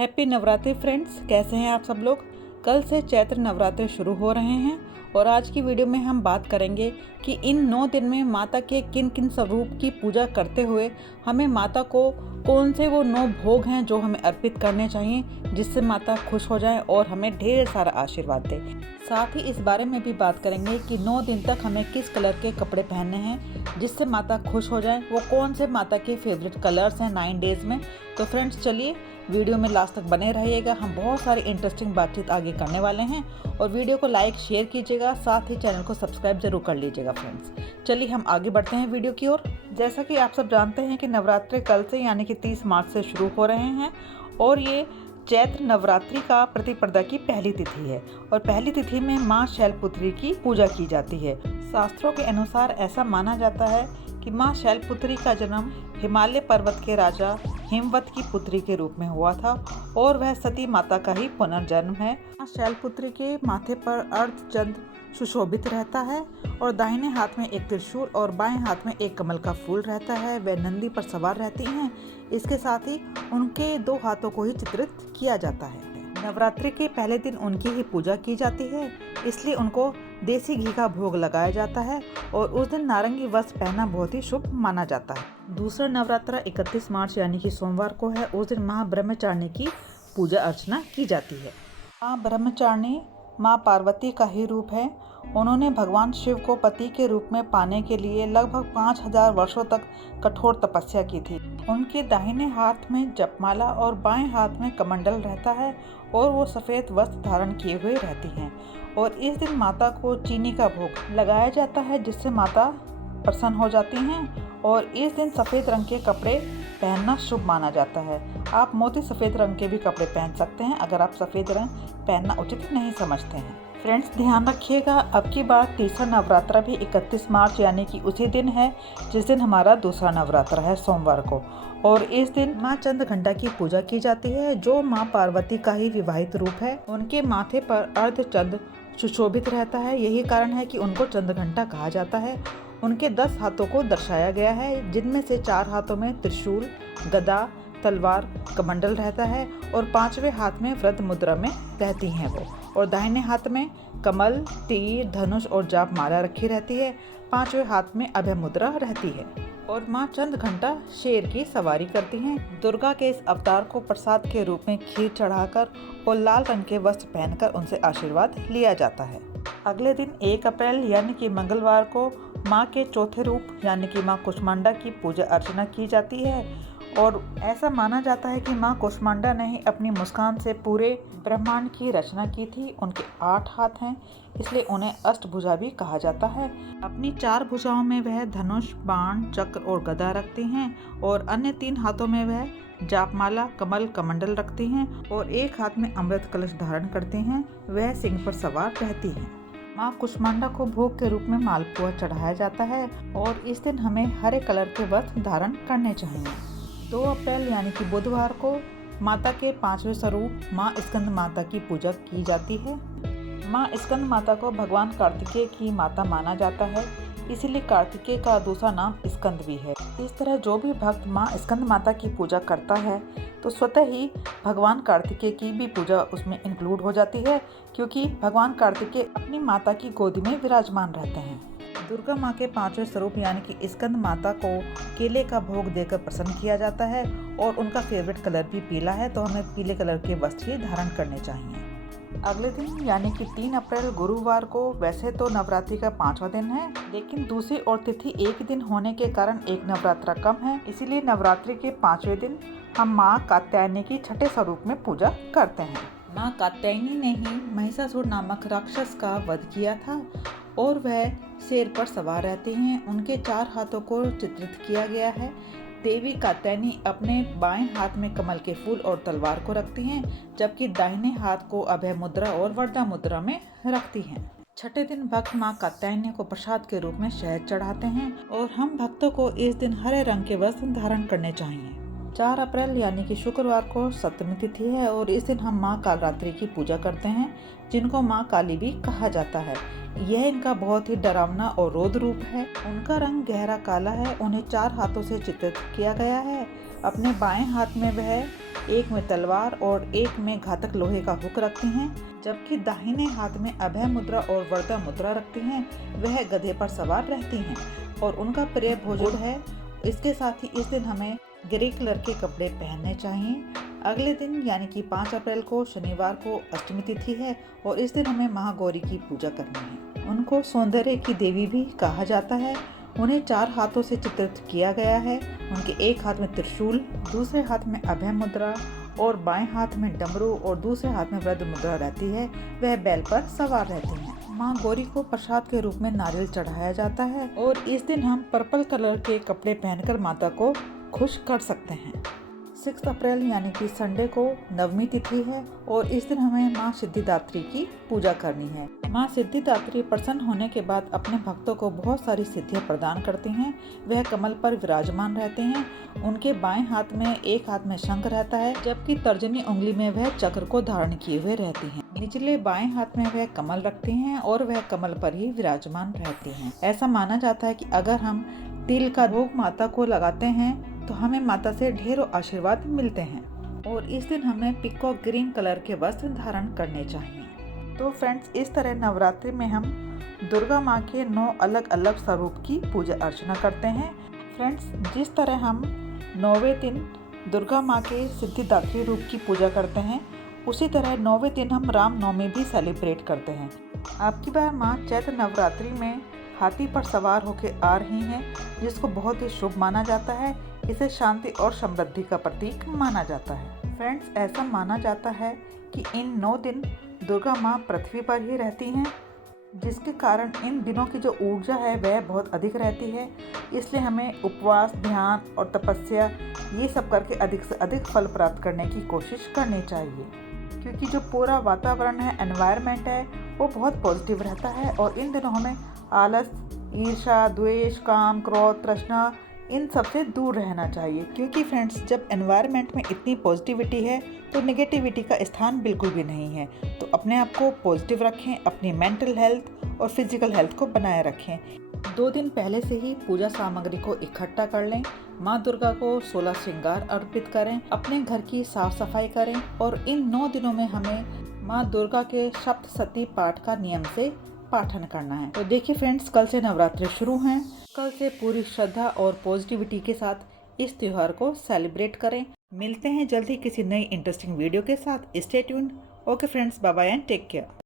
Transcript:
Happy Navratri friends, कैसे हैं आप सब लोग। कल से चैत्र नवरात्रि शुरू हो रहे हैं और आज की वीडियो में हम बात करेंगे कि इन 9 दिन में माता के किन किन स्वरूप की पूजा करते हुए हमें माता को कौन से वो 9 भोग हैं जो हमें अर्पित करने चाहिए, जिससे माता खुश हो जाए और हमें ढेर सारा आशीर्वाद दे। साथ ही इस बारे में भी बात करेंगे कि 9 दिन तक हमें किस कलर के कपड़े पहनने हैं जिससे माता खुश हो जाए। वो कौन से माता के फेवरेट कलर्स हैं 9 डेज में। तो फ्रेंड्स चलिए वीडियो में लास्ट तक बने रहिएगा, हम बहुत सारी इंटरेस्टिंग बातचीत आगे करने वाले हैं। और वीडियो को लाइक शेयर कीजिएगा, साथ ही चैनल को सब्सक्राइब जरूर कर लीजिएगा फ्रेंड्स। चलिए हम आगे बढ़ते हैं वीडियो की ओर। जैसा कि आप सब जानते हैं कि नवरात्रि कल से यानी कि 30 मार्च से शुरू हो रहे हैं और ये चैत्र नवरात्रि का प्रतिपदा की पहली तिथि है और पहली तिथि में माँ शैलपुत्री की पूजा की जाती है। शास्त्रों के अनुसार ऐसा माना जाता है कि माँ शैलपुत्री का जन्म हिमालय पर्वत के राजा हिमवत की पुत्री के रूप में हुआ था और वह सती माता का ही पुनर्जन्म है। माँ शैलपुत्री के माथे पर अर्धचंद्र सुशोभित रहता है और दाहिने हाथ में एक त्रिशूल और बाएं हाथ में एक कमल का फूल रहता है। वह नंदी पर सवार रहती हैं। इसके साथ ही उनके 2 हाथों को ही चित्रित किया जाता है। नवरात्रि के पहले दिन उनकी ही पूजा की जाती है, इसलिए उनको देसी घी का भोग लगाया जाता है और उस दिन नारंगी वस्त्र पहनना बहुत ही शुभ माना जाता है। दूसरा नवरात्रा 31 मार्च यानी कि सोमवार को है। उस दिन माँ ब्रह्मचारिणी की पूजा अर्चना की जाती है। माँ ब्रह्मचारिणी माँ पार्वती का ही रूप है। उन्होंने भगवान शिव को पति के रूप में पाने के लिए लगभग 5000 वर्षों तक कठोर तपस्या की थी। उनके दाहिने हाथ में जपमाला और बाएं हाथ में कमंडल रहता है और वो सफ़ेद वस्त्र धारण किए हुए रहती हैं। और इस दिन माता को चीनी का भोग लगाया जाता है जिससे माता प्रसन्न हो जाती हैं। और इस दिन सफ़ेद रंग के कपड़े पहनना शुभ माना जाता है। आप मोती सफ़ेद रंग के भी कपड़े पहन सकते हैं अगर आप सफ़ेद रंग पहनना उचित नहीं समझते हैं। फ्रेंड्स ध्यान रखिएगा, अब की बार तीसरा नवरात्रा भी 31 मार्च यानी कि उसी दिन है जिस दिन हमारा दूसरा नवरात्रा है सोमवार को। और इस दिन माँ चंद्रघंटा की पूजा की जाती है जो माँ पार्वती का ही विवाहित रूप है। उनके माथे पर अर्धचंद्र सुशोभित रहता है, यही कारण है कि उनको चंद्रघंटा कहा जाता है। उनके 10 हाथों को दर्शाया गया है जिनमें से 4 हाथों में त्रिशूल, गदा, तलवार, कमंडल रहता है और 5वें हाथ में व्रत मुद्रा में रहती हैं वो। और दाहिने हाथ में कमल, तीर, धनुष और जाप माला रखी रहती है। 5वें हाथ में अभय मुद्रा रहती है और माँ चंद्रघंटा शेर की सवारी करती हैं। दुर्गा के इस अवतार को प्रसाद के रूप में खीर चढ़ाकर और लाल रंग के वस्त्र पहनकर उनसे आशीर्वाद लिया जाता है। अगले दिन 1 अप्रैल यानी कि मंगलवार को माँ के चौथे रूप यानी कि माँ कुष्मांडा की पूजा अर्चना की जाती है। और ऐसा माना जाता है कि माँ कुष्मांडा ने ही अपनी मुस्कान से पूरे ब्रह्मांड की रचना की थी। उनके 8 हाथ हैं, इसलिए उन्हें अष्टभुजा भी कहा जाता है। अपनी 4 भुजाओं में वह धनुष, बाण, चक्र और गदा रखती हैं और अन्य 3 हाथों में वह जापमाला, कमल, कमंडल रखती हैं और 1 हाथ में अमृत कलश धारण करती हैं। वह सिंह पर सवार रहती हैं। माँ कुष्मांडा को भोग के रूप में मालपुआ चढ़ाया जाता है और इस दिन हमें हरे कलर के वस्त्र धारण करने चाहिए। 2 अप्रैल यानी कि बुधवार को माता के 5वें स्वरूप माँ स्कंद माता की पूजा की जाती है। माँ स्कंद माता को भगवान कार्तिकेय की माता माना जाता है, इसीलिए कार्तिकेय का दूसरा नाम स्कंद भी है। इस तरह जो भी भक्त माँ स्कंद माता की पूजा करता है तो स्वतः ही भगवान कार्तिकेय की भी पूजा उसमें इंक्लूड हो जाती है, क्योंकि भगवान कार्तिकेय अपनी माता की गोदी में विराजमान रहते हैं। दुर्गा माँ के 5वें स्वरूप यानी कि स्कंद माता को केले का भोग देकर प्रसन्न किया जाता है और उनका फेवरेट कलर भी पीला है, तो हमें पीले कलर के वस्त्र ही धारण करने चाहिए। अगले दिन यानी कि 3 अप्रैल गुरुवार को वैसे तो नवरात्रि का 5वां दिन है, लेकिन दूसरी और तिथि एक दिन होने के कारण एक नवरात्रा कम है, इसीलिए नवरात्रि के 5वें दिन हम माँ कात्यायनी की छठे स्वरूप में पूजा करते हैं। माँ कात्यायनी ने ही महिषासुर नामक राक्षस का वध किया था और वह शेर पर सवार रहती हैं। उनके 4 हाथों को चित्रित किया गया है। देवी कात्यायनी अपने बाएं हाथ में कमल के फूल और तलवार को रखती हैं, जबकि दाहिने हाथ को अभय मुद्रा और वरदा मुद्रा में रखती हैं। छठे दिन भक्त माँ कात्यायनी को प्रसाद के रूप में शहद चढ़ाते हैं और हम भक्तों को इस दिन हरे रंग के वस्त्र धारण करने चाहिए। 4 अप्रैल यानी कि शुक्रवार को सप्तमी तिथि है और इस दिन हम माँ कालरात्रि की पूजा करते हैं, जिनको माँ काली भी कहा जाता है। यह इनका बहुत ही डरावना और रौद्र रूप है। उनका रंग गहरा काला है। उन्हें 4 हाथों से चित्रित किया गया है। अपने बाएं हाथ में वह एक में तलवार और एक में घातक लोहे का हुक रखती हैं, जबकि दाहिने हाथ में अभय मुद्रा और वरदा मुद्रा रखती हैं। वह गधे पर सवार रहती हैं और उनका प्रिय भोजन है। इसके साथ ही इस दिन हमें ग्रे कलर के कपड़े पहनने चाहिए। अगले दिन यानी कि 5 अप्रैल को शनिवार को अष्टमी तिथि है और इस दिन हमें महागौरी की पूजा करनी है। उनको सौंदर्य की देवी भी कहा जाता है। उन्हें 4 हाथों से चित्रित किया गया है। उनके एक हाथ में त्रिशूल, दूसरे हाथ में अभय मुद्रा और बाएं हाथ में डमरू और दूसरे हाथ में वृद्ध मुद्रा रहती है। वह बैल पर सवार रहती हैं। माँ गौरी को प्रसाद के रूप में नारियल चढ़ाया जाता है और इस दिन हम पर्पल कलर के कपड़े पहनकर माता को खुश कर सकते हैं। 6 अप्रैल यानी कि संडे को नवमी तिथि है और इस दिन हमें माँ सिद्धिदात्री की पूजा करनी है। माँ सिद्धिदात्री प्रसन्न होने के बाद अपने भक्तों को बहुत सारी सिद्धियाँ प्रदान करती हैं। वह कमल पर विराजमान रहते हैं। उनके बाएं हाथ में एक हाथ में शंख रहता है, जबकि तर्जनी उंगली में वह चक्र को धारण किए हुए रहती हैं। निचले बाएं हाथ में वह कमल रखती हैं और वह कमल पर ही विराजमान रहती हैं। ऐसा माना जाता है कि अगर हम तिल का भोग माता को लगाते हैं तो हमें माता से ढेरों आशीर्वाद मिलते हैं। और इस दिन हमें पीकॉक ग्रीन कलर के वस्त्र धारण करने चाहिए। तो फ्रेंड्स, इस तरह नवरात्रि में हम दुर्गा माँ के 9 अलग अलग स्वरूप की पूजा अर्चना करते हैं। फ्रेंड्स, जिस तरह हम 9वें दिन दुर्गा माँ के सिद्धिदात्री रूप की पूजा करते हैं, उसी तरह 9वें दिन हम रामनवमी भी सेलिब्रेट करते हैं। आपकी बार माँ चैत्र नवरात्रि में हाथी पर सवार होकर आ रही हैं, जिसको बहुत ही शुभ माना जाता है। इसे शांति और समृद्धि का प्रतीक माना जाता है। फ्रेंड्स, ऐसा माना जाता है कि इन 9 दिन दुर्गा माँ पृथ्वी पर ही रहती हैं, जिसके कारण इन दिनों की जो ऊर्जा है वह बहुत अधिक रहती है। इसलिए हमें उपवास, ध्यान और तपस्या ये सब करके अधिक से अधिक फल प्राप्त करने की कोशिश करनी चाहिए, क्योंकि जो पूरा वातावरण है, एनवायरनमेंट है, वो बहुत पॉजिटिव रहता है। और इन दिनों हमें आलस, ईर्ष्या, द्वेष, काम, क्रोध, तृष्णा इन सब से दूर रहना चाहिए, क्योंकि फ्रेंड्स, जब एनवायरनमेंट में इतनी पॉजिटिविटी है तो नेगेटिविटी का स्थान बिल्कुल भी नहीं है। तो अपने आप को पॉजिटिव रखें, अपनी मेंटल हेल्थ और फिजिकल हेल्थ को बनाए रखें। 2 दिन पहले से ही पूजा सामग्री को इकट्ठा कर लें। माँ दुर्गा को 16 श्रृंगार अर्पित करें, अपने घर की साफ सफाई करें और इन 9 दिनों में हमें माँ दुर्गा के सप्तशती पाठ का नियम से पाठन करना है। तो देखिए फ्रेंड्स, कल से नवरात्रि शुरू हैं। कल से पूरी श्रद्धा और पॉजिटिविटी के साथ इस त्योहार को सेलिब्रेट करें। मिलते हैं जल्दी किसी नई इंटरेस्टिंग वीडियो के साथ। Stay tuned. Okay friends, bye bye and take care.